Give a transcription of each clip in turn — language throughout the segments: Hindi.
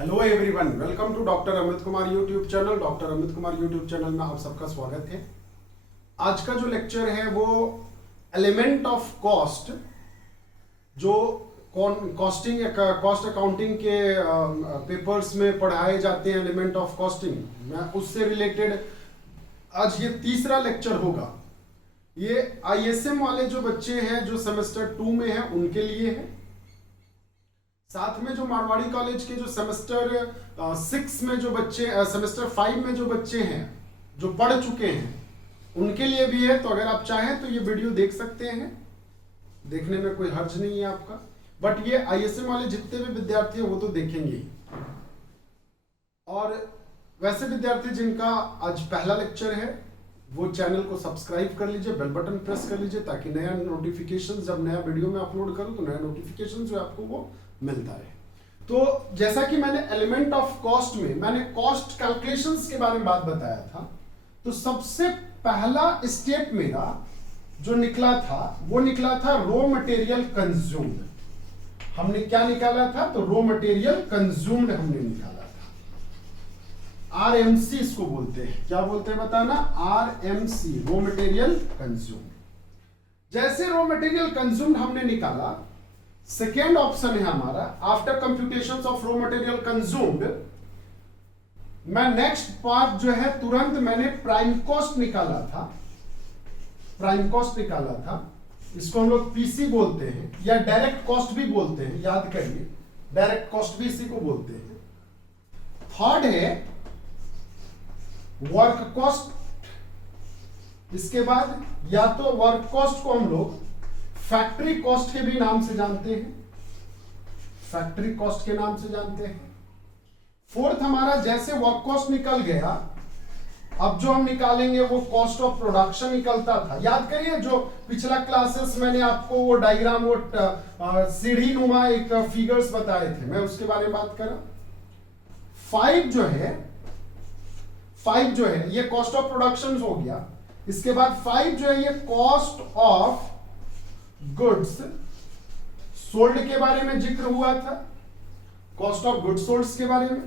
Hello everyone, welcome to doctor Amit Kumar YouTube channel. Doctor Amit Kumar YouTube channel में आप सबका स्वागत है। आज का जो लेक्चर है वो एलिमेंट ऑफ कॉस्ट, जो कॉस्टिंग कॉस्ट अकाउंटिंग के पेपर्स में पढ़ाए जाते हैं, एलिमेंट ऑफ कॉस्टिंग, मैं उससे रिलेटेड आज ये तीसरा लेक्चर होगा। ये आईएसएम वाले जो बच्चे हैं जो सेमेस्टर 2 में हैं उनके लिए है। साथ में जो मारवाड़ी कॉलेज के जो सेमेस्टर 6 में जो बच्चे, सेमेस्टर 5 में जो बच्चे हैं जो पढ़ चुके हैं उनके लिए भी है। तो अगर आप चाहें तो ये वीडियो देख सकते हैं, देखने में कोई हर्ज नहीं है आपका। बट ये आईएसएम वाले जितने भी विद्यार्थी हैं वो तो देखेंगे ही। और वैसे विद्यार्थी जिनका आज पहला लेक्चर है वो चैनल को सब्सक्राइब कर लीजिए, बेल बटन प्रेस कर लीजिए, ताकि नया नोटिफिकेशन, जब नया वीडियो में अपलोड करूं तो नया नोटिफिकेशन जो आपको वो मिलता है। तो जैसा कि मैंने एलिमेंट ऑफ कॉस्ट में मैंने कॉस्ट कैलकुलेशंस के बारे में बात बताया था, तो सबसे पहला स्टेप मेरा जो निकला था वो निकला था रॉ मटेरियल कंज्यूम्ड। हमने क्या निकाला था? तो रॉ मटेरियल कंज्यूम्ड हमने निकाला था। आरएमसी इसको बोलते हैं। क्या बोलते हैं बताना? RMC, raw material consumed. जैसे रॉ मटेरियल कंज्यूम्ड हमने निकाला, सेकेंड ऑप्शन है हमारा after computations of raw material consumed, मैं नेक्स्ट पार्ट जो है तुरंत मैंने प्राइम कॉस्ट निकाला था। प्राइम कॉस्ट निकाला था, इसको हम लोग पीसी बोलते हैं या डायरेक्ट कॉस्ट भी बोलते हैं, याद करिए, डायरेक्ट कॉस्ट भी इसी को बोलते हैं। थर्ड है वर्क कॉस्ट। इसके बाद या तो वर्क कॉस्ट को हम लोग फैक्ट्री कॉस्ट के भी नाम से जानते हैं, फैक्ट्री कॉस्ट के नाम से जानते हैं। फोर्थ हमारा, जैसे वर्क कॉस्ट निकल गया, अब जो हम निकालेंगे वो कॉस्ट ऑफ प्रोडक्शन निकलता था। याद करिए जो पिछला क्लासेस मैंने आपको वो डायग्राम, वो सीढ़ी नुमा एक फिगर्स बताए थे, मैं उसके बारे में बात कर रहा। फाइव जो है ये कॉस्ट ऑफ प्रोडक्शन हो गया। इसके बाद 5 जो है ये कॉस्ट ऑफ गुड्स सोल्ड के बारे में जिक्र हुआ था, कॉस्ट ऑफ गुड्स सोल्ड के बारे में।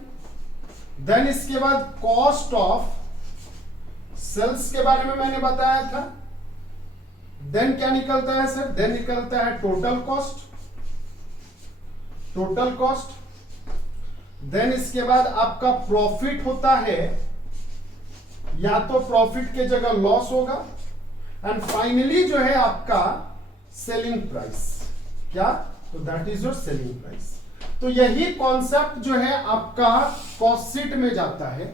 देन इसके बाद कॉस्ट ऑफ सेल्स के बारे में मैंने बताया था। देन क्या निकलता है सर? देन निकलता है total cost, total cost. Then इसके बाद आपका प्रॉफिट होता है, या तो प्रॉफिट के जगह लॉस होगा। एंड फाइनली जो है आपका सेलिंग प्राइस। क्या? तो that is your selling price. तो यही कॉन्सेप्ट जो है आपका कॉस्ट शीट में जाता है।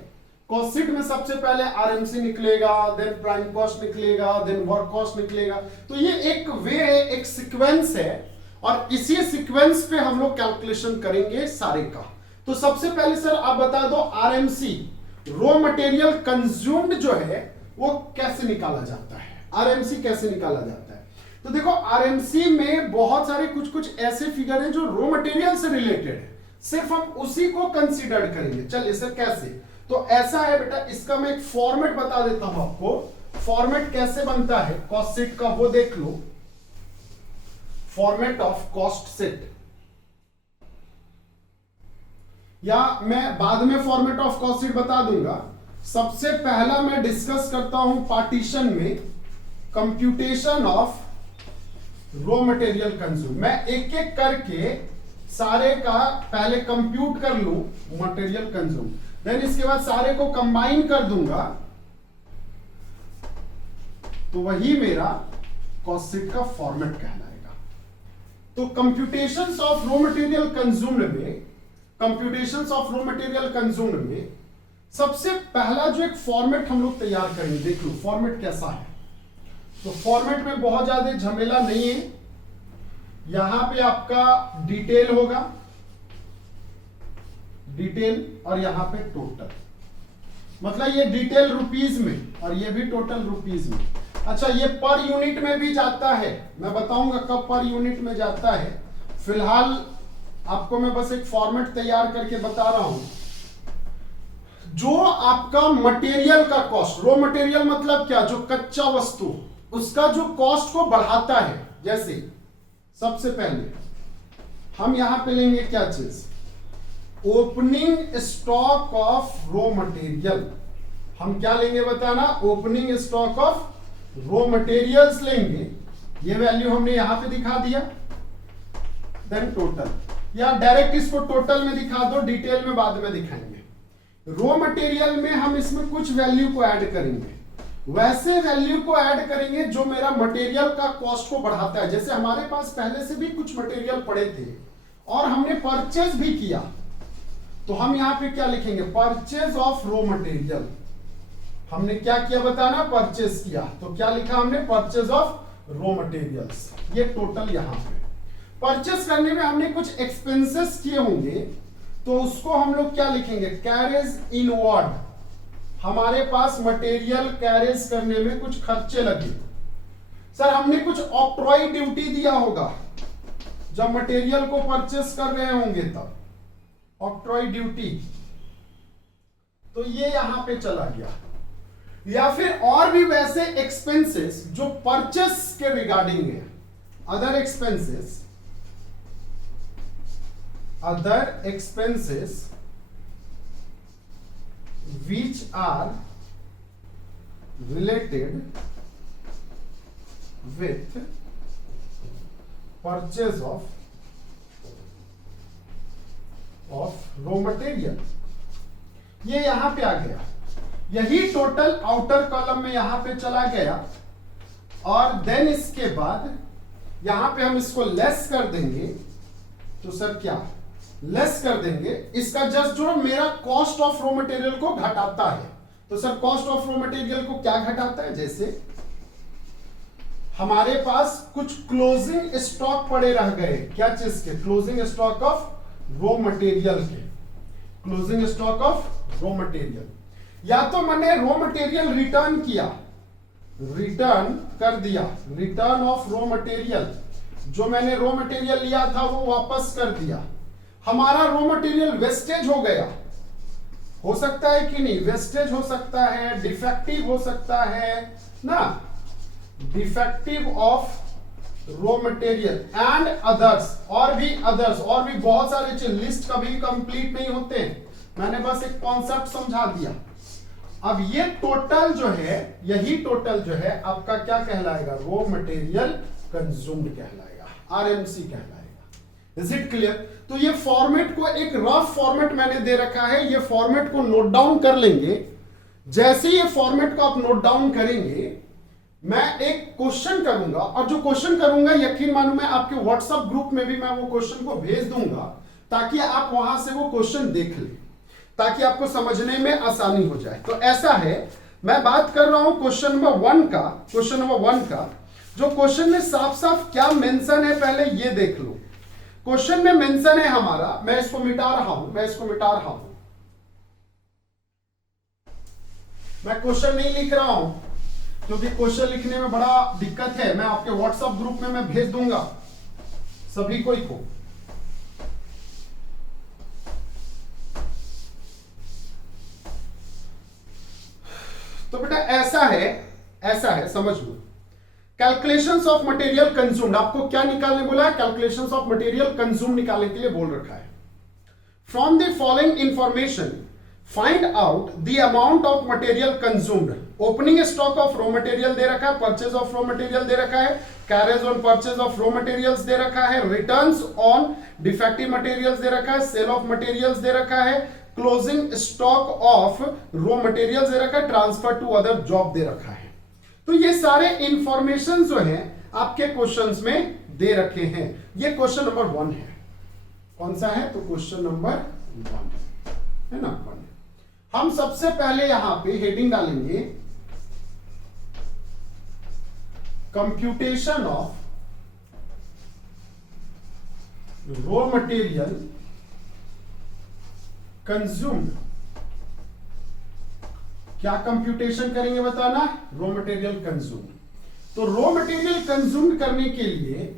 कॉस्ट शीट में सबसे पहले आरएमसी निकलेगा, देन प्राइम कॉस्ट निकलेगा, देन वर्क कॉस्ट निकलेगा। तो ये एक वे है, एक सीक्वेंस है, और इसी सीक्वेंस पे हम लोग कैलकुलेशन करेंगे सारे का। तो सबसे पहले सर आप बता दो आरएमसी, रॉ मटेरियल कंज्यूम्ड जो है वो कैसे निकाला जाता है? आरएमसी कैसे निकाला जाता है? तो देखो आरएमसी में बहुत सारे कुछ ऐसे फिगर हैं जो रॉ मटेरियल से रिलेटेड है, सिर्फ हम उसी को कंसीडर करेंगे। चलिए सर कैसे? तो ऐसा है बेटा, इसका मैं एक फॉर्मेट बता देता हूं आपको। फॉर्मेट कैसे बनता है कॉस्ट शीट का वो देख लो। फॉर्मेट ऑफ कॉस्ट शीट, या मैं बाद में फॉर्मेट ऑफ कॉस्ट शीट बता दूंगा। सबसे पहला मैं डिस्कस करता हूं पार्टीशन में computation of raw material consume. मैं एक एक करके सारे का पहले कंप्यूट कर लूं मटेरियल कंज्यूम, देन इसके बाद सारे को कंबाइन कर दूंगा, तो वही मेरा कॉस्ट शीट का फॉर्मेट कहलाएगा। तो computations of raw material consumed में, computations of raw material consumed में सबसे पहला जो एक फॉर्मेट हम लोग तैयार करेंगे, देख लो फॉर्मेट कैसा है। तो फॉर्मेट में बहुत ज्यादा झमेला नहीं है। यहां पे आपका डिटेल होगा, डिटेल, और यहां पे टोटल, मतलब ये डिटेल रुपीस में और ये भी टोटल रुपीस में। अच्छा, ये पर यूनिट में भी जाता है, मैं बताऊंगा कब पर यूनिट में जाता है। फिलहाल आपको मैं बस एक फॉर्मेट तैयार करके बता रहा हूं। जो आपका मटेरियल का कॉस्ट, रॉ मटेरियल मतलब क्या? जो कच्चा वस्तु, उसका जो कॉस्ट को बढ़ाता है। जैसे सबसे पहले हम यहां पे लेंगे क्या चीज? Opening stock of raw material. हम क्या लेंगे बताना, opening stock of raw materials लेंगे, ये वैल्यू हमने यहां पे दिखा दिया। देन टोटल, या डायरेक्ट इसको टोटल में दिखा दो, डिटेल में बाद में दिखाएंगे। रॉ मटेरियल में हम इसमें कुछ वैल्यू को ऐड करेंगे, वैसे वैल्यू को ऐड करेंगे जो मेरा मटेरियल का कॉस्ट को बढ़ाता है। जैसे हमारे पास पहले से भी कुछ मटेरियल पड़े थे और हमने परचेज भी किया, तो हम यहां पे क्या लिखेंगे, परचेज ऑफ रॉ मटेरियल। हमने क्या किया बताना, परचेज किया, तो क्या लिखा हमने, परचेज ऑफ रॉ मटेरियल्स। ये टोटल यहां पे परचेज करने में हमने कुछ एक्सपेंसेस किए होंगे, तो उसको हम लोग क्या लिखेंगे, कैरेज इनवर्ड। हमारे पास मटेरियल कैरेज करने में कुछ खर्चे लगे। सर हमने कुछ ऑक्ट्रॉय ड्यूटी दिया होगा जब मटेरियल को परचेस कर रहे होंगे तब, ऑक्ट्रॉय ड्यूटी, तो ये यहां पे चला गया। या फिर और भी वैसे एक्सपेंसेस जो परचेस के रिगार्डिंग है, other expenses which are related with purchase of raw material। ये यहां पे आ गया, यही टोटल आउटर कॉलम में यहां पे चला गया। और देन इसके बाद यहां पे हम इसको लेस कर देंगे, तो सर क्या लेस कर देंगे, इसका जस्ट जो मेरा कॉस्ट ऑफ रॉ मटेरियल को घटाता है। तो sir cost of raw material को क्या घटाता है, जैसे हमारे पास कुछ क्लोजिंग स्टॉक पड़े रह गए, क्या चीज के, closing stock of raw material के, closing stock of raw material. या तो मैंने रॉ मटेरियल रिटर्न किया, रिटर्न कर दिया, रिटर्न ऑफ रॉ मटेरियल, जो मैंने रॉ मटेरियल लिया था वो वापस कर दिया। हमारा रॉ मटेरियल वेस्टेज हो गया, हो सकता है कि नहीं, वेस्टेज हो सकता है, डिफेक्टिव हो सकता है ना, defective of raw material and others, और भी बहुत सारे चीज, लिस्ट कभी कंप्लीट नहीं होते, मैंने बस एक कॉन्सेप्ट समझा दिया। अब ये टोटल जो है, यही टोटल जो है आपका क्या कहलाएगा, रॉ मटेरियल कंज्यूम्ड कहलाएगा, आरएमसी कहलाएगा। Is it clear? तो ये फॉर्मेट को, एक रफ फॉर्मेट मैंने दे रखा है, ये फॉर्मेट को नोट डाउन कर लेंगे। जैसे ये फॉर्मेट को आप नोट डाउन करेंगे, मैं एक क्वेश्चन करूंगा, और जो क्वेश्चन करूंगा यकीन मानो मैं आपके व्हाट्सएप ग्रुप में भी मैं वो क्वेश्चन को भेज दूंगा, ताकि आप वहां से वो क्वेश्चन देख लें, ताकि आपको समझने में आसानी हो जाए। तो ऐसा है, मैं बात कर रहा हूं क्वेश्चन नंबर 1 का। क्वेश्चन नंबर 1 का जो क्वेश्चन में साफ साफ क्या मेंशन है, पहले ये देख लो। क्वेश्चन में मेंशन है हमारा, मैं इसको मिटा रहा हूं, मैं क्वेश्चन नहीं लिख रहा हूं क्योंकि क्वेश्चन लिखने में बड़ा दिक्कत है। मैं आपके व्हाट्सएप ग्रुप में मैं भेज दूंगा सभी को। तो बेटा ऐसा है समझ लो। कैलकुलेशंस ऑफ मटेरियल कंज्यूम्ड, आपको क्या निकालने बोला है, कैलकुलेशंस ऑफ मटेरियल कंज्यूम निकालने के लिए बोल रखा है। From the following information find out the amount of material consumed. Opening stock of raw material दे रखा है, परचेज ऑफ रॉ मटेरियल दे रखा है, carriage on purchase of raw materials दे रखा है, रिटर्न्स ऑन डिफेक्टिव मटेरियल्स दे रखा है, सेल ऑफ मटेरियल्स दे रखा है, closing stock of raw materials दे रखा है, ट्रांसफर टू अदर जॉब दे रखा है। तो ये सारे इंफॉर्मेशन जो है आपके क्वेश्चंस में दे रखे हैं। ये क्वेश्चन नंबर 1 है। कौन सा है, तो क्वेश्चन नंबर 1 है ना, 1। हम सबसे पहले यहां पे हेडिंग डालेंगे computation of raw material consumed. क्या कंप्यूटेशन करेंगे बताना, रॉ मटेरियल कंज्यूम्ड। तो रॉ मटेरियल कंज्यूम्ड करने के लिए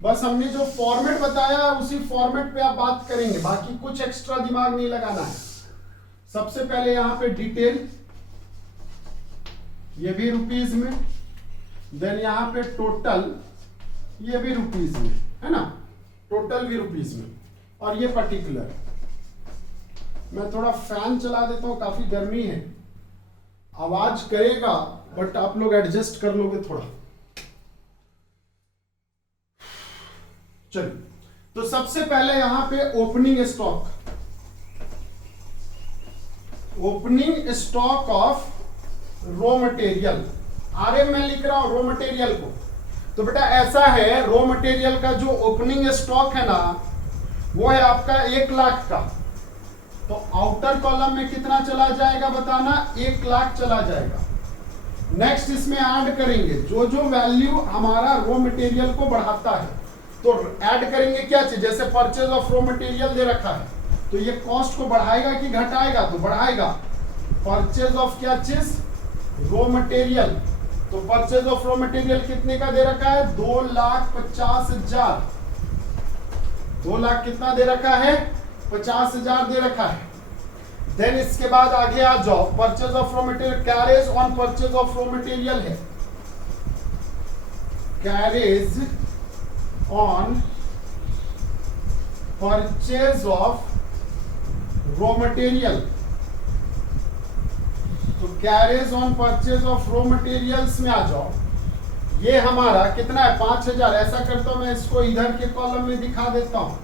बस हमने जो फॉर्मेट बताया उसी फॉर्मेट पे आप बात करेंगे, बाकी कुछ एक्स्ट्रा दिमाग नहीं लगाना है। सबसे पहले यहां पे डिटेल, ये भी रुपीज में, देन यहां पे टोटल, ये भी रुपीज में है ना, टोटल भी रुपीज में, और ये पर्टिकुलर मैं थोड़ा फैन चला देता हूं, काफी गर्मी है, आवाज करेगा बट आप लोग एडजस्ट कर लोगे थोड़ा। चलिए, तो सबसे पहले यहां पे opening stock, opening stock of raw material, RM में लिख रहा हूं रॉ मटेरियल को। तो बेटा ऐसा है, रॉ मटेरियल का जो ओपनिंग स्टॉक है ना वो है आपका 1 लाख का। तो आउटर कॉलम में कितना चला जाएगा बताना, 1 लाख चला जाएगा। नेक्स्ट इसमें ऐड करेंगे जो जो वैल्यू हमारा रॉ मटेरियल को बढ़ाता है, तो ऐड करेंगे क्या चीज, जैसे परचेज ऑफ रॉ मटेरियल दे रखा है, तो ये कॉस्ट को बढ़ाएगा कि घटाएगा, तो बढ़ाएगा। परचेज ऑफ क्या चीज, रॉ मटेरियल, तो परचेज ऑफ रॉ मटेरियल कितने का दे रखा है, 2,50,000। 2 लाख कितना दे रखा है, 50,000 दे रखा है। देन इसके बाद आगे आ जाओ, purchase of raw material, carriage on purchase of raw material है, carriage on purchase of raw material. तो carriage on purchase of raw materials में आ जाओ, ये हमारा कितना है, 5,000। ऐसा करता हूं मैं, इसको इधर के कॉलम में दिखा देता हूं,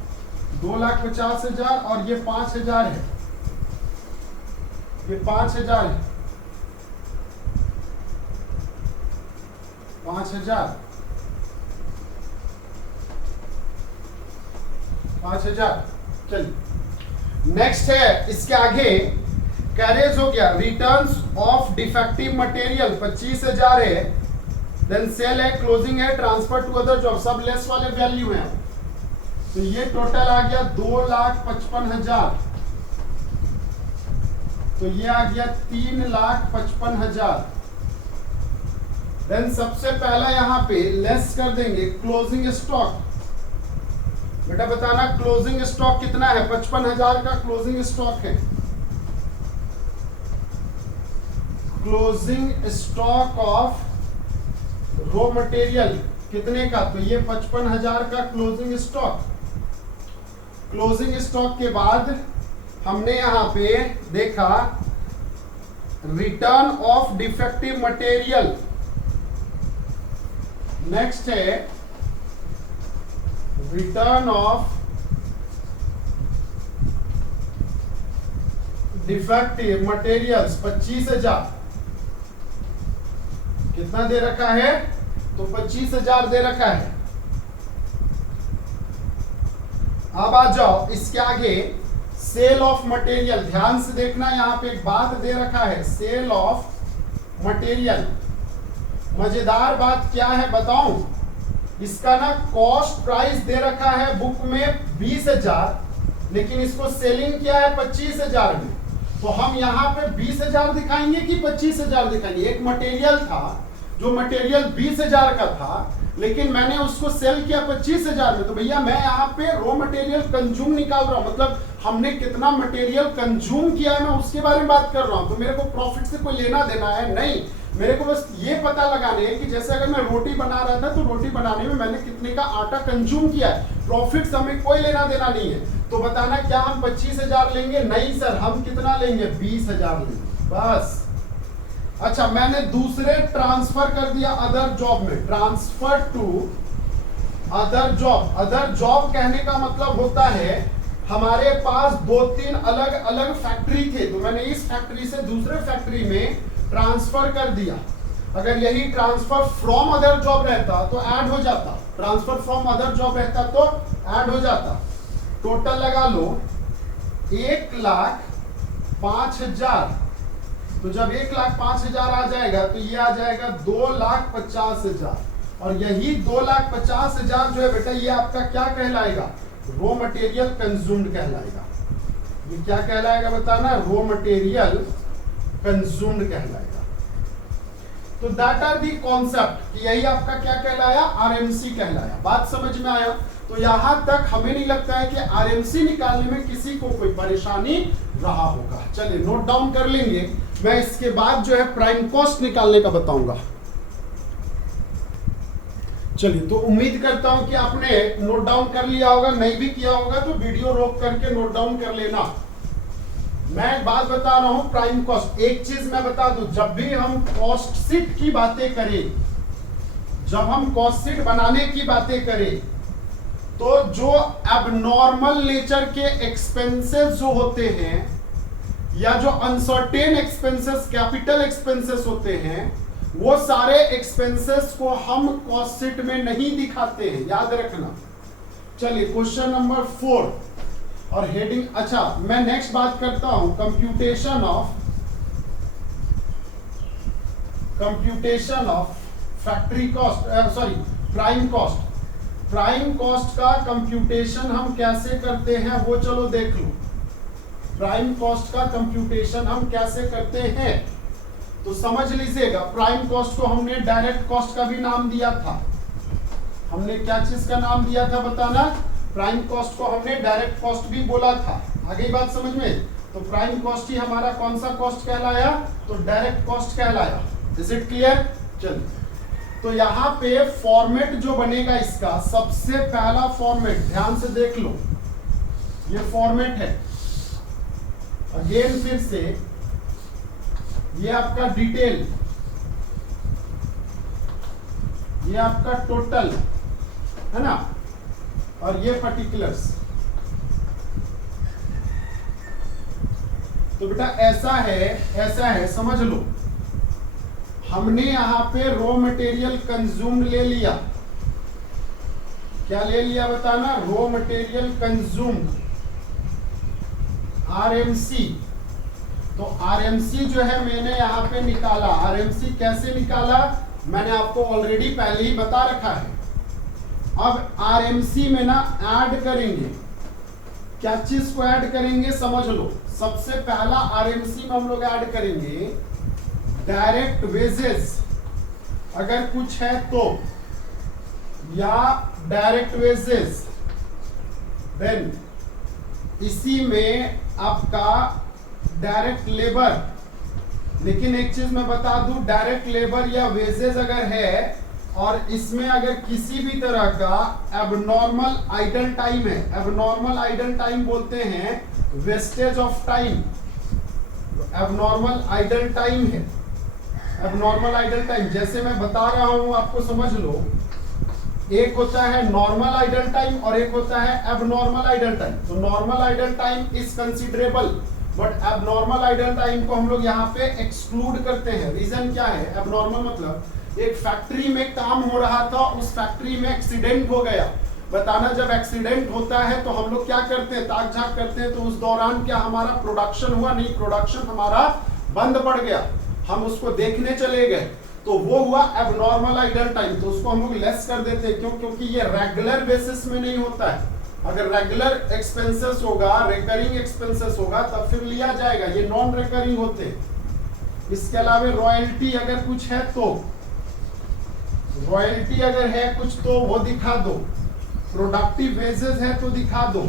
2,50,000 और ये 5,000 है, ये 5,000 है, 5,000, 5,000। चलिए नेक्स्ट है, इसके आगे कैरेज हो गया, रिटर्न्स ऑफ डिफेक्टिव मटेरियल 25,000 है, देन सेल है, क्लोजिंग है, ट्रांसफर टू अदर जॉब, सब लेस वाले वैल्यू हैं। तो ये टोटल आ गया 2,55,000, तो ये आ गया 3,55,000। देन सबसे पहला यहां पे लेस कर देंगे क्लोजिंग स्टॉक। बेटा बताना क्लोजिंग स्टॉक कितना है, 55,000 का क्लोजिंग स्टॉक है। Closing stock of raw material कितने का, तो ये 55,000 का क्लोजिंग स्टॉक। क्लोजिंग स्टॉक के बाद हमने यहां पे देखा return of defective material, next है रिटर्न ऑफ डिफेक्टिव मटेरियल्स 25,000। कितना दे रखा है, तो 25,000 दे रखा है। अब आ जाओ इसके आगे, सेल ऑफ मटेरियल, ध्यान से देखना, यहां पे एक बात दे रखा है, सेल ऑफ मटेरियल। मजेदार बात क्या है बताऊं, इसका ना कॉस्ट प्राइस दे रखा है बुक में 20,000, लेकिन इसको सेलिंग किया है 25,000 में। तो हम यहाँ पे 20,000 दिखाएंगे कि 25,000 दिखाएंगे। एक मटेरियल था, जो मटेरियल 20,000 का था, लेकिन मैंने उसको सेल किया 25,000 में, तो भैया मैं यहाँ पे रॉ मटेरियल कंज्यूम निकाल रहा हूँ, मतलब हमने कितना मटेरियल कंज्यूम किया है, मैं उसके बारे में बात कर रहा हूँ। तो मेरे को प्रॉफिट से कोई लेना देना है नहीं, मेरे को बस ये पता लगाने है कि जैसे अगर मैं रोटी बना रहा था, तो रोटी बनाने में मैंने कितने का आटा कंज्यूम किया है, प्रॉफिट से हमें कोई लेना देना नहीं है। तो बताना क्या हम 25,000 लेंगे, नहीं सर, हम कितना लेंगे, 20,000 लेंगे बस। अच्छा, मैंने दूसरे ट्रांसफर कर दिया अदर जॉब में, transfer to other job. Other job कहने का मतलब होता है हमारे पास 2-3 अलग अलग फैक्ट्री थे, तो मैंने इस फैक्ट्री से दूसरे फैक्ट्री में ट्रांसफर कर दिया। अगर यही ट्रांसफर फ्रॉम अदर जॉब रहता तो ऐड हो जाता, ट्रांसफर फ्रॉम अदर जॉब रहता तो ऐड हो जाता। टोटल लगा लो 1,05,000, तो जब 1,05,000 आ जाएगा तो ये आ जाएगा 2,50,000, और यही 2,50,000 जो है बेटा, ये आपका क्या कहलाएगा, रॉ मटेरियल कंज्यूम्ड कहलाएगा। ये क्या कहलाएगा बताना, रॉ मटेरियल कंज्यूम्ड कहलाएगा। तो दैट आर दी कॉन्सेप्ट, कि यही आपका क्या कहलाया, आरएमसी कहलाया। बात समझ में आया? तो यहां तक हमें नहीं लगता है कि आरएमसी निकालने में किसी को कोई परेशानी रहा होगा। चलिए नोट डाउन कर लेंगे, मैं इसके बाद जो है प्राइम कॉस्ट निकालने का बताऊंगा। चलिए, तो उम्मीद करता हूं कि आपने नोट डाउन कर लिया होगा, नहीं भी किया होगा तो वीडियो रोक करके नोट डाउन कर लेना। मैं एक बात बता रहा हूं, प्राइम कॉस्ट। एक चीज मैं बता दूं, जब भी हम कॉस्ट शीट की बातें करें, जब हम कॉस्ट शीट बनाने की बातें करें, तो जो एबनॉर्मल नेचर के एक्सपेंसेस जो होते हैं, या जो अनसर्टेन एक्सपेंसेस, कैपिटल एक्सपेंसेस होते हैं, वो सारे एक्सपेंसेस को हम कॉस्ट शीट में नहीं दिखाते हैं, याद रखना। चलिए क्वेश्चन नंबर 4 और हेडिंग। अच्छा, मैं नेक्स्ट बात करता हूं, computation of factory cost, sorry prime cost. Prime cost का कंप्यूटेशन हम कैसे करते हैं वो चलो देख लो। प्राइम कॉस्ट का कंप्यूटेशन हम कैसे करते हैं तो समझ लीजिएगा। प्राइम कॉस्ट को हमने डायरेक्ट कॉस्ट का भी नाम दिया था। हमने क्या चीज का नाम दिया था बताना? प्राइम कॉस्ट को हमने डायरेक्ट कॉस्ट भी बोला था। आगे बात समझ में? तो प्राइम कॉस्ट ही हमारा कौन सा कॉस्ट कहलाया? तो डायरेक्ट कॉस्ट कहलाया। Is it clear? चलिए, तो यहाँ पे फॉर्मेट जो बनेगा इसका, सबसे पहला फॉर्मेट ध्यान से देख लो, ये फॉर्मेट है। अगेन फिर से, ये आपका डिटेल, ये आपका टोटल है ना, और ये पर्टिकुलर्स। तो बेटा ऐसा है, समझ लो। हमने यहां पे रॉ मटेरियल कंज्यूम ले लिया। क्या ले लिया बताना? Raw material consume, RMC. तो आरएमसी जो है मैंने यहां पे निकाला। आरएमसी कैसे निकाला मैंने आपको ऑलरेडी पहले ही बता रखा है। अब आरएमसी में ना ऐड करेंगे, क्या चीज को ऐड करेंगे समझ लो। सबसे पहला आरएमसी में हम लोग ऐड करेंगे डायरेक्ट वेजेस, अगर कुछ है तो, या डायरेक्ट वेजेस। देन इसी में आपका डायरेक्ट लेबर। लेकिन एक चीज मैं बता दूं, डायरेक्ट लेबर या वेजेस अगर है और इसमें अगर किसी भी तरह का एबनॉर्मल आइडल टाइम है, एबनॉर्मल आइडल टाइम बोलते हैं wastage of time. Abnormal idle time है, एबनॉर्मल आइडल टाइम जैसे मैं बता रहा हूं आपको समझ लो। एक होता है नॉर्मल आइडल टाइम और एक होता है एबनॉर्मल आइडल टाइम। तो normal idle time is considerable, but abnormal idle time को हम लोग यहाँ पे एक्सक्लूड करते हैं। रीजन क्या है? एबनॉर्मल मतलब एक फैक्ट्री में काम हो रहा था, उस फैक्ट्री में एक्सीडेंट हो गया। बताना, जब एक्सीडेंट होता है तो हम लोग क्या करते हैं? ताक झाक करते हैं। तो उस दौरान क्या हमारा प्रोडक्शन हुआ? नहीं, प्रोडक्शन हमारा बंद पड़ गया, हम उसको देखने चले गए, तो वो हुआ एबनॉर्मल आइडल टाइम। तो उसको हम लोग लेस कर देते हैं। क्यों? क्योंकि ये रेगुलर बेसिस में नहीं होता है। अगर रेगुलर एक्सपेंसेस होगा, रिकरिंग एक्सपेंसेस होगा, तब फिर लिया जाएगा। ये नॉन रिकरिंग होते हैं। इसके अलावा रॉयल्टी अगर कुछ है तो, रॉयल्टी अगर है कुछ तो वो दिखा दो। प्रोडक्टिव वेजेस है तो दिखा दो।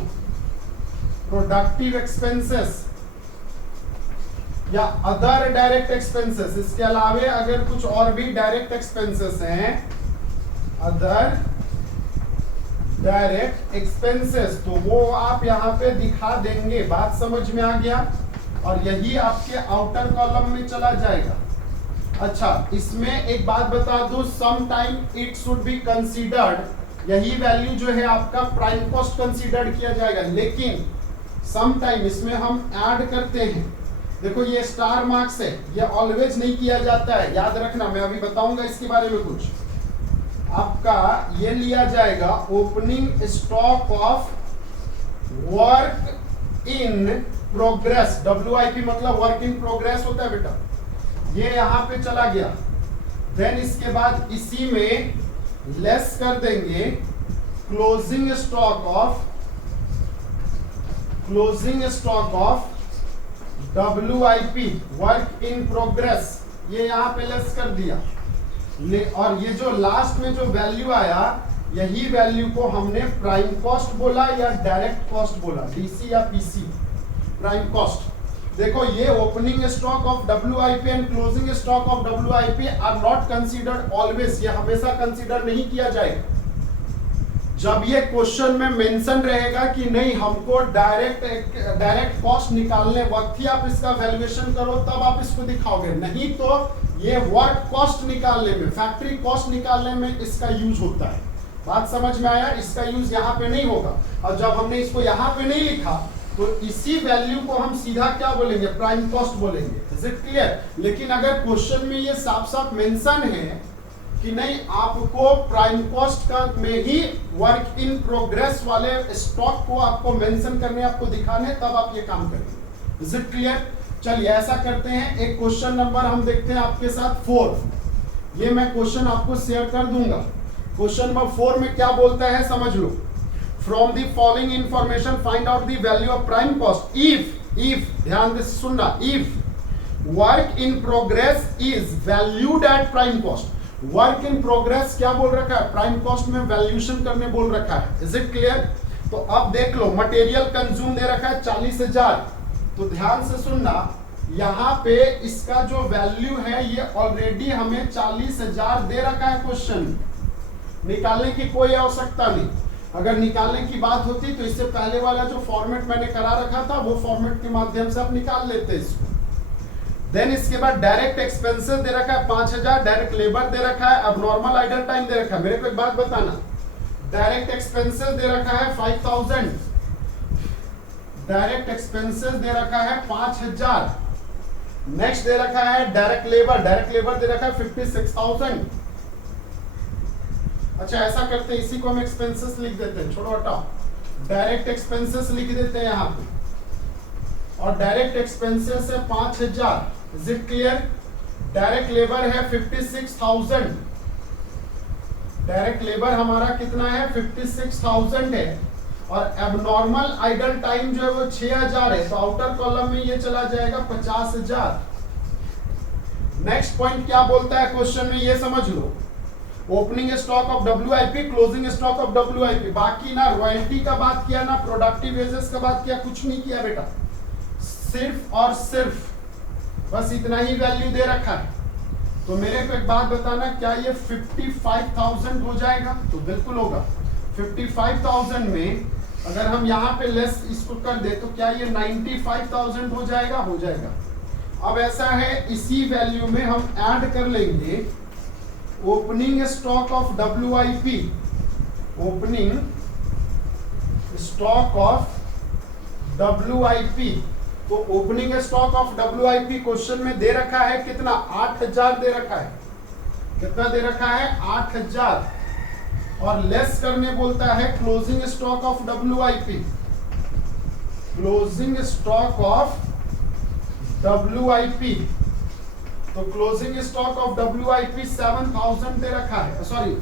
प्रोडक्टिव एक्सपेंसेस या अदर डायरेक्ट एक्सपेंसेस। इसके अलावा अगर कुछ और भी डायरेक्ट एक्सपेंसेस हैं, अदर डायरेक्ट एक्सपेंसेस, तो वो आप यहाँ पे दिखा देंगे। बात समझ में आ गया? और यही आपके आउटर कॉलम में चला जाएगा। अच्छा, इसमें एक बात बता दूं, some time it should be considered, यही वैल्यू जो है आपका प्राइम कॉस्ट कंसीडर्ड किया जाएगा। लेकिन सम टाइम इसमें हम ऐड करते हैं। देखो ये स्टार मार्क्स है, ये ऑलवेज नहीं किया जाता है, याद रखना। मैं अभी बताऊंगा इसके बारे में कुछ। आपका ये लिया जाएगा opening stock of work in progress. WIP मतलब वर्क इन प्रोग्रेस होता है बेटा। ये यहां पे चला गया। देन इसके बाद इसी में लेस कर देंगे closing stock of WIP work in progress, ये यहां पे लेस कर दिया। और ये जो लास्ट में जो वैल्यू आया, यही वैल्यू को हमने प्राइम कॉस्ट बोला या डायरेक्ट कॉस्ट बोला, DC या PC। प्राइम कॉस्ट देखो, ये opening stock of WIP and closing stock of WIP are not considered always. ये हमेशा कंसीडर नहीं किया जाएगा। जब ये क्वेश्चन में मेंशन रहेगा कि नहीं हमको डायरेक्ट कॉस्ट निकालने वक्त ही आप इसका वैल्यूएशन करो, तब आप इसको दिखाओगे, नहीं तो ये वर्क कॉस्ट निकालने में, फैक्ट्री कॉस्ट निकालने में इसका यूज होता है। बात समझ में आया? इसका यूज यहाँ पे नहीं होगा। और जब हमने इसको यहाँ पे नहीं लिखा तो इसी वैल्यू को हम सीधा क्या बोलेंगे? प्राइम कॉस्ट बोलेंगे। Is it clear? लेकिन अगर क्वेश्चन में ये साफ साफ मेंशन है कि नहीं आपको प्राइम कॉस्ट का में ही वर्क इन प्रोग्रेस वाले स्टॉक को आपको मेंशन करने, आपको दिखाने, तब आप ये काम करेंगे। Is it clear? चलिए ऐसा करते हैं, एक क्वेश्चन नंबर हम देखते हैं आपके साथ 4। ये मैं क्वेश्चन आपको शेयर कर दूंगा। क्वेश्चन नंबर 4 में क्या बोलता है समझ लो। From the following information find out the value of prime cost if ध्यान से सुनना, if work in progress is valued at prime cost. Work in progress क्या बोल रखा है? प्राइम कॉस्ट में वैल्यूएशन करने बोल रखा है। Is it clear? तो अब देख लो, मटेरियल कंज्यूम दे रखा है 40,000। तो ध्यान से सुनना, यहाँ पे इसका जो वैल्यू है ये ऑलरेडी हमें 40,000 दे रखा है। क्वेश्चन निकालने की कोई आवश्यकता नहीं। अगर निकालने की बात होती तो इससे पहले वाला जो फॉर्मेट मैंने करा रखा था वो फॉर्मेट के माध्यम से आप निकाल लेते इसको। देन इसके बाद डायरेक्ट एक्सपेंसेस दे रखा है 5,000, डायरेक्ट लेबर दे रखा है, अब नॉर्मल आइडल टाइम दे रखा है। मेरे को एक बात बताना, डायरेक्ट एक्सपेंसेस दे रखा है 5,000, डायरेक्ट एक्सपेंसेस दे रखा है 5,000। नेक्स्ट दे रखा है डायरेक्ट लेबर दे रखा है 56,000। अच्छा ऐसा करते हैं, इसी को हम एक्सपेंसेस लिख देते हैं, छोड़ो हटाओ, डायरेक्ट एक्सपेंसेस लिख देते हैं यहाँ पे, और डायरेक्ट एक्सपेंसेस है 5,000। Is it clear? Direct labour है 56,000, डायरेक्ट लेबर हमारा कितना है? 56,000 है, और एबनॉर्मल आइडल टाइम जो है वो 6,000 है, तो आउटर कॉलम में ये चला जाएगा 50,000। नेक्स्ट पॉइंट क्या बोलता है क्वेश्चन में, ये समझ लो। Opening stock of WIP, closing stock of WIP, बाकी ना रॉयल्टी का बात किया, ना प्रोडक्टिव वेजेस का बात किया, कुछ नहीं किया बेटा, सिर्फ और सिर्फ बस इतना ही वैल्यू दे रखा है। तो मेरे को एक बात बताना, क्या ये 55,000 हो जाएगा? तो बिल्कुल होगा। 55,000 में अगर हम यहाँ पे लेस इसको कर दे तो क्या ये 95,000 हो जाएगा? हो जाएगा। अब ऐसा है, इसी वैल्यू में हम ऐड कर लेंगे opening stock of WIP, opening stock of WIP। तो opening stock of WIP question में दे रखा है कितना? 8,000 दे रखा है। कितना दे रखा है? 8,000। और लेस करने बोलता है closing stock of WIP, closing stock of WIP। तो क्लोजिंग स्टॉक ऑफ WIP 7,000 दे रखा है, सॉरी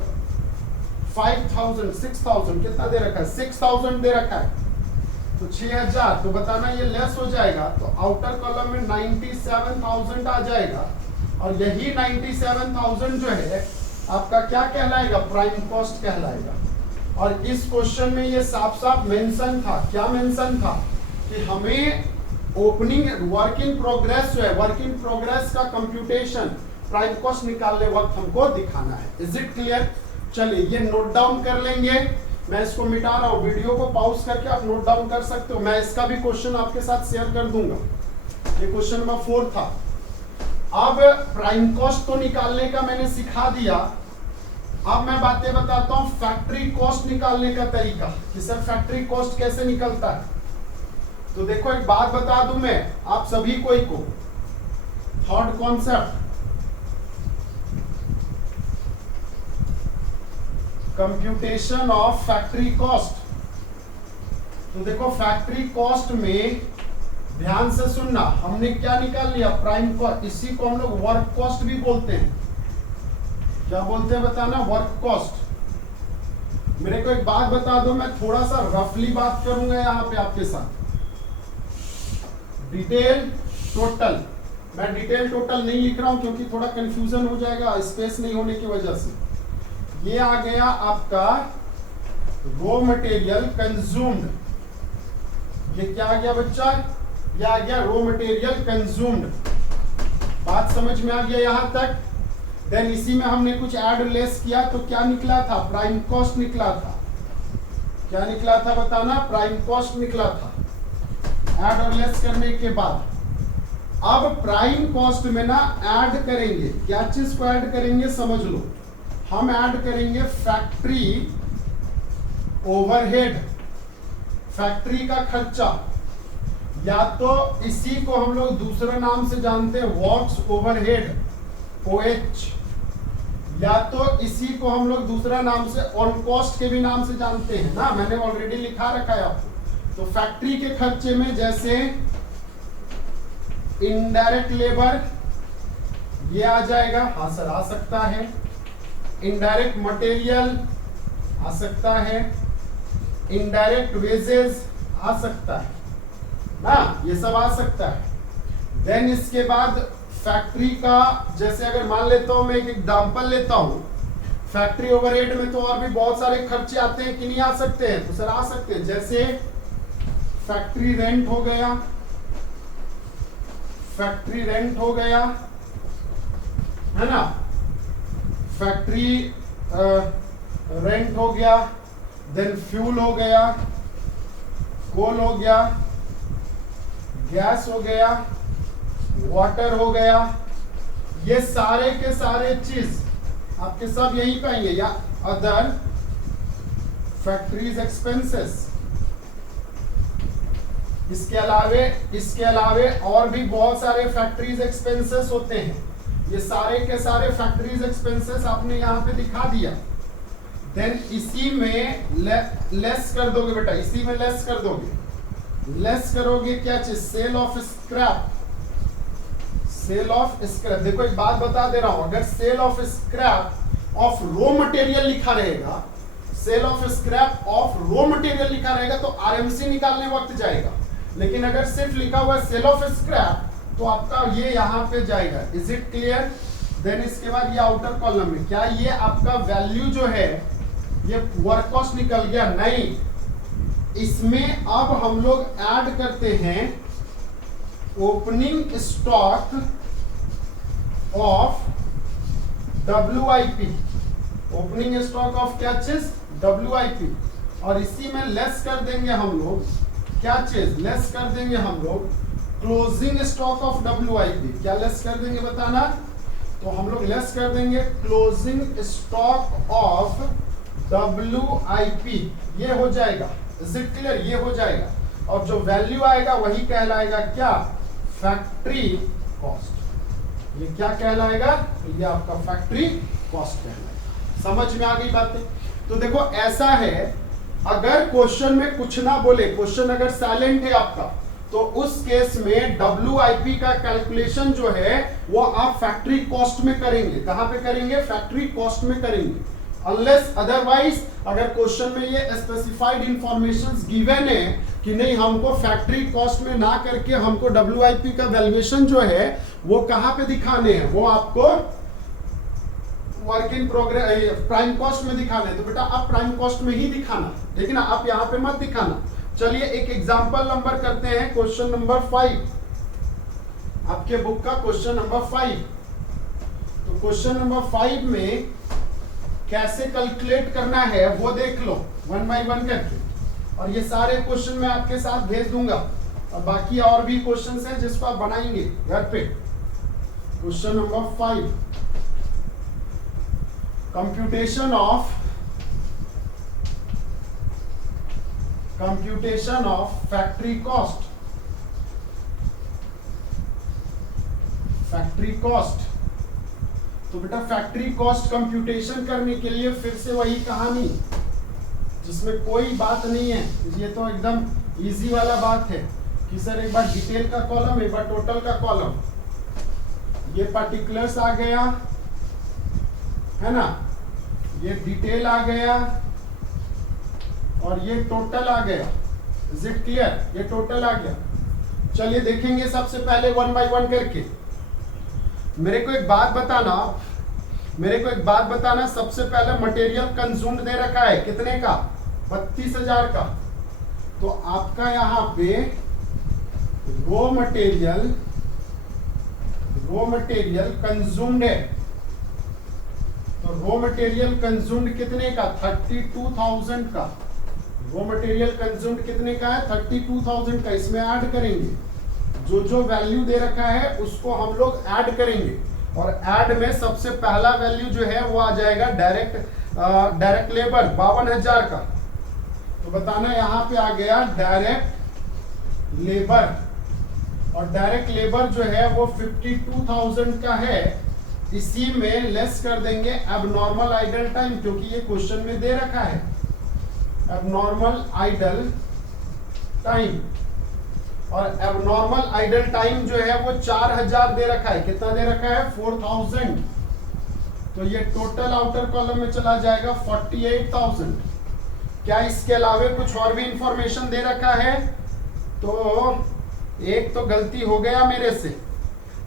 5,000, 6,000, कितना दे रखा है? 6,000 दे रखा है, तो 6,000। तो बताना ये लेस हो जाएगा, तो आउटर कॉलम में 97,000 आ जाएगा, और यही 97,000 जो है आपका क्या कहलाएगा? प्राइम कॉस्ट कहलाएगा। और इस क्वेश्चन में ये साफ साफ मेंशन था, क्या मेंशन था? कि हमें ओपनिंग वर्क इन प्रोग्रेस जो है, वर्क इन प्रोग्रेस का कंप्यूटेशन प्राइम कॉस्ट निकालने वक्त हमको दिखाना है। Is it clear? चलिए ये नोट डाउन कर लेंगे, मैं इसको मिटा रहा हूँ, वीडियो को पॉज करके आप नोट डाउन कर सकते हो। मैं इसका भी क्वेश्चन आपके साथ शेयर कर दूंगा। ये क्वेश्चन नंबर 4 था। अब प्राइम कॉस्ट तो निकालने का मैंने सिखा दिया, अब मैं बातें बताता हूँ फैक्ट्री कॉस्ट निकालने का तरीका, कि सर फैक्ट्री कॉस्ट कैसे निकलता है। तो देखो एक बात बता दूं मैं आप सभी को, third concept, computation of factory cost. तो देखो फैक्ट्री कॉस्ट में ध्यान से सुनना, हमने क्या निकाल लिया? Prime cost. इसी को हम लोग वर्क कॉस्ट भी बोलते हैं। क्या बोलते हैं बताना? Work cost. मेरे को एक बात बता दो, मैं थोड़ा सा रफली बात करूंगा यहाँ पे आपके साथ। डिटेल टोटल, मैं डिटेल टोटल नहीं लिख रहा हूं क्योंकि थोड़ा कंफ्यूजन हो जाएगा स्पेस नहीं होने की वजह से। ये आ गया आपका रॉ मटेरियल कंज्यूम्ड। ये क्या आ गया बच्चा? ये आ गया रॉ मटेरियल कंज्यूम्ड। बात समझ में आ गया यहां तक? देन इसी में हमने कुछ ऐड लेस किया तो क्या निकला था? प्राइम कॉस्ट निकला था। क्या निकला था बताना, प्राइम कॉस्ट निकला था ऐड और लेस करने के बाद। अब प्राइम कॉस्ट में ना ऐड करेंगे, क्या चीज को ऐड करेंगे समझ लो, हम ऐड करेंगे फैक्ट्री ओवरहेड, फैक्ट्री का खर्चा, या तो इसी को हम लोग दूसरे नाम से जानते हैं वर्क्स ओवरहेड OH, या तो इसी को हम लोग दूसरा नाम से ऑन कॉस्ट के भी नाम से जानते हैं ना, मैंने ऑलरेडी लिखा रखा है आपको। तो फैक्ट्री के खर्चे में जैसे इनडायरेक्ट लेबर ये आ जाएगा, हाँ सर आ सकता है, इनडायरेक्ट मटेरियल आ सकता है, इनडायरेक्ट वेजेस आ सकता है ना, ये सब आ सकता है। देन इसके बाद फैक्ट्री का, जैसे अगर मान लेता हूं मैं एक एग्जांपल लेता हूं, फैक्ट्री ओवरहेड में तो और भी बहुत सारे खर्चे आते हैं कि नहीं आ सकते हैं, तो सर आ सकते हैं, जैसे फैक्ट्री रेंट हो गया, फैक्ट्री रेंट हो गया है ना, फैक्ट्री रेंट हो गया, देन फ्यूल हो गया, कोल हो गया, गैस हो गया, वाटर हो गया, ये सारे के सारे चीज आपके सब यहीं पाएंगे, या अदर फैक्ट्रीज एक्सपेंसेस। इसके अलावे और भी बहुत सारे फैक्ट्रीज एक्सपेंसेस होते हैं, ये सारे के सारे फैक्ट्रीज एक्सपेंसेस आपने यहाँ पे दिखा दिया। देन इसी में लेस कर दोगे बेटा, इसी में लेस कर दोगे, लेस करोगे क्या चीज, sale of scrap, sale of scrap. देखो एक बात बता दे रहा हूं, अगर sale of scrap of raw material लिखा रहेगा, sale of scrap of raw material लिखा रहेगा तो आरएमसी निकालने वक्त जाएगा, लेकिन अगर सिर्फ लिखा हुआ सेल ऑफ स्क्रैप तो आपका ये यहाँ पे जाएगा। Is it clear? देन इसके बाद ये आउटर कॉलम में क्या ये आपका वैल्यू जो है ये वर्क कॉस्ट निकल गया? नहीं, इसमें अब हम लोग ऐड करते हैं opening stock of WIP, opening stock of क्या चीज, WIP, और इसी में लेस कर देंगे हम लोग क्या चीज, लेस कर देंगे हम लोग क्लोजिंग स्टॉक ऑफ WIP। क्या लेस कर देंगे बताना, तो हम लोग लेस कर देंगे क्लोजिंग स्टॉक ऑफ WIP, ये हो जाएगा। Is it clear? ये हो जाएगा, और जो वैल्यू आएगा वही कहलाएगा क्या, फैक्ट्री कॉस्ट। ये क्या कहलाएगा, ये आपका फैक्ट्री कॉस्ट कहलाएगा। समझ में आ गई बातें? तो देखो ऐसा है, अगर क्वेश्चन में कुछ ना बोले, क्वेश्चन अगर साइलेंट है आपका, तो उस केस में WIP का कैलकुलेशन जो है वो आप फैक्ट्री कॉस्ट में करेंगे। कहां पे करेंगे? फैक्ट्री कॉस्ट में करेंगे, अनलेस अदरवाइज अगर क्वेश्चन में ये स्पेसिफाइड इंफॉर्मेशंस गिवन है कि नहीं हमको फैक्ट्री कॉस्ट में ना करके हमको WIP का वैल्यूएशन जो है वो कहां पे दिखाने हैं, वो आपको work in progress prime cost में दिखाना है, तो बेटा आप प्राइम कॉस्ट में ही दिखाना, ठीक है ना, आप यहाँ पे मत दिखाना। चलिए एक एग्जांपल नंबर करते हैं, क्वेश्चन नंबर 5, आपके बुक का क्वेश्चन नंबर 5। तो क्वेश्चन नंबर 5 में कैसे कैलकुलेट करना है वो देख लो 1 बाय 1 करके, और ये सारे क्वेश्चन मैं आपके साथ भेज दूंगा, और बाकी और भी क्वेश्चंस हैं जिसको आप बनाएंगे घर पे। Question number 5, computation of factory cost, factory cost. तो बेटा फैक्ट्री कॉस्ट कंप्यूटेशन करने के लिए फिर से वही कहानी जिसमें कोई बात नहीं है, ये तो एकदम इजी वाला बात है कि सर एक बार डिटेल का कॉलम, एक बार टोटल का कॉलम, ये पार्टिकुलर्स आ गया है ना, ये डिटेल आ गया और ये टोटल आ गया। Is it clear? ये टोटल आ गया। चलिए देखेंगे सबसे पहले 1 बाय 1 करके। मेरे को एक बात बताना, सबसे पहले मटेरियल कंज्यूम्ड दे रखा है कितने का, 32,000 का। तो आपका यहाँ पे रॉ मटेरियल कंज्यूम्ड है, तो रॉ मटेरियल कंज्यूम्ड कितने का, 32,000 का रॉ मटेरियल कंज्यूम्ड कितने का है 32,000 का, इसमें ऐड करेंगे जो जो वैल्यू दे रखा है उसको हम लोग ऐड करेंगे, और ऐड में सबसे पहला वैल्यू जो है वो आ जाएगा डायरेक्ट लेबर 52,000 का। तो बताना यहाँ पे आ गया डायरेक्ट लेबर, और डायरेक्ट लेबर जो है वो 52,000 का है। इसी में लेस कर देंगे एबनॉर्मल आइडल टाइम, क्योंकि ये क्वेश्चन में दे रखा है एबनॉर्मल आइडल टाइम, और एबनॉर्मल आइडल टाइम जो है वो 4,000 दे रखा है। कितना दे रखा है 4,000, तो ये टोटल आउटर कॉलम में चला जाएगा 48,000। क्या इसके अलावा कुछ और भी इंफॉर्मेशन दे रखा है? तो एक तो गलती हो गया मेरे से,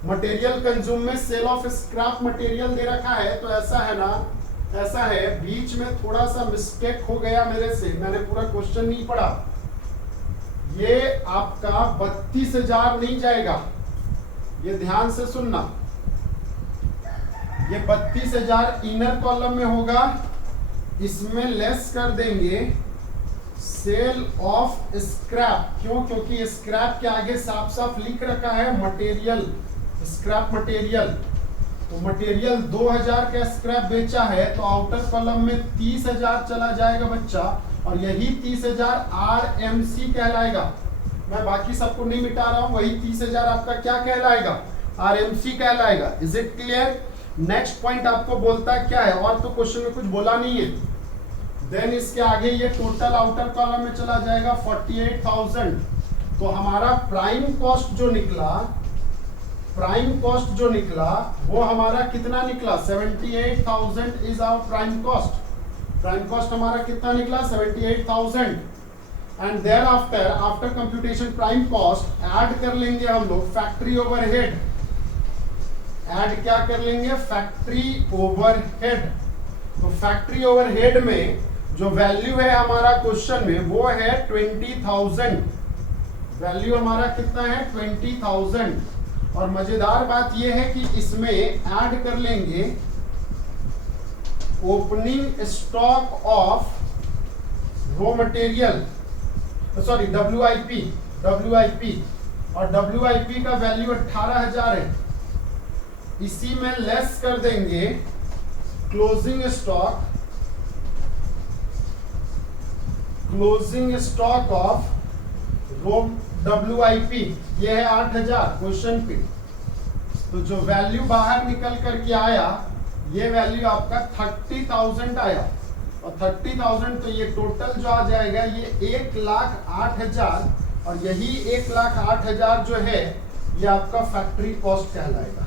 मटेरियल कंज्यूम में सेल ऑफ स्क्रैप मटेरियल दे रखा है, तो ऐसा है ना, ऐसा है बीच में थोड़ा सा मिस्टेक हो गया मेरे से, मैंने पूरा क्वेश्चन नहीं पढ़ा। ये आपका 32,000 नहीं जाएगा, ये ध्यान से सुनना, ये 32,000 इनर कॉलम में होगा, इसमें लेस कर देंगे सेल ऑफ स्क्रैप। क्यों? क्योंकि स्क्रैप के आगे साफ साफ लिख रखा है मटेरियल, स्क्रैप मटेरियल। तो मटेरियल 2,000 का स्क्रैप बेचा है, तो आउटर कॉलम में 30,000 चला जाएगा बच्चा, और यही 30,000 RMC कहलाएगा। मैं बाकी सबको नहीं मिटा रहा हूं, वही 30,000 आपका क्या कहलाएगा RMC कहलाएगा। Is it clear? Next point आपको बोलता है क्या है, और तो क्वेश्चन में कुछ बोला नहीं है। देन इसके आगे ये टोटल आउटर कॉलम में चला जाएगा 48,000। तो हमारा प्राइम कॉस्ट जो निकला, प्राइम कॉस्ट जो निकला वो हमारा कितना निकला 78,000 is our prime cost. Prime cost हमारा कितना निकला 78,000। And thereafter computation prime cost add कर लेंगे हम लोग फैक्ट्री ओवरहेड। ऐड क्या कर लेंगे फैक्ट्री ओवरहेड। तो फैक्ट्री ओवरहेड में जो वैल्यू है हमारा क्वेश्चन में वो है 20,000। वैल्यू हमारा कितना है 20,000। और मजेदार बात यह है कि इसमें ऐड कर लेंगे opening stock of raw material, sorry WIP, और WIP का वैल्यू 18,000 है। इसी में लेस कर देंगे क्लोजिंग स्टॉक ऑफ WIP, ये है 8,000 क्वेश्चन पे। तो जो वैल्यू बाहर निकल करके आया, ये वैल्यू आपका 30,000 आया, और 30,000 तो ये टोटल जो आ जाएगा ये 1,08,000, और यही 1,08,000 जो है ये आपका फैक्ट्री कॉस्ट कहलाएगा।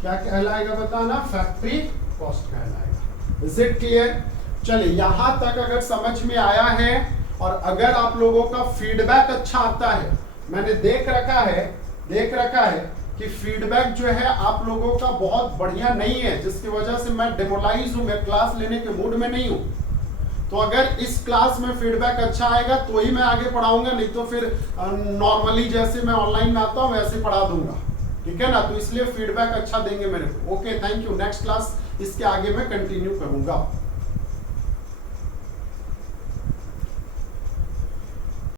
क्या कहलाएगा बताना? फैक्ट्री कॉस्ट कहलाएगा। Is it clear? चलिए यहां तक अगर समझ में आया है, और अगर आप लोगों का फीडबैक अच्छा आता है, मैंने देख रखा है कि फीडबैक जो है आप लोगों का बहुत बढ़िया नहीं है, जिसकी वजह से मैं डिमोलाइज हूं, मैं क्लास लेने के मूड में नहीं हूं। तो अगर इस क्लास में फीडबैक अच्छा आएगा तो ही मैं आगे पढ़ाऊंगा, नहीं तो फिर नॉर्मली जैसे मैं ऑनलाइन में आता हूं वैसे पढ़ा दूंगा, ठीक है ना? तो इसलिए फीडबैक अच्छा देंगे मेरे को। Okay, thank you. Next class इसके आगे मैं कंटिन्यू करूंगा।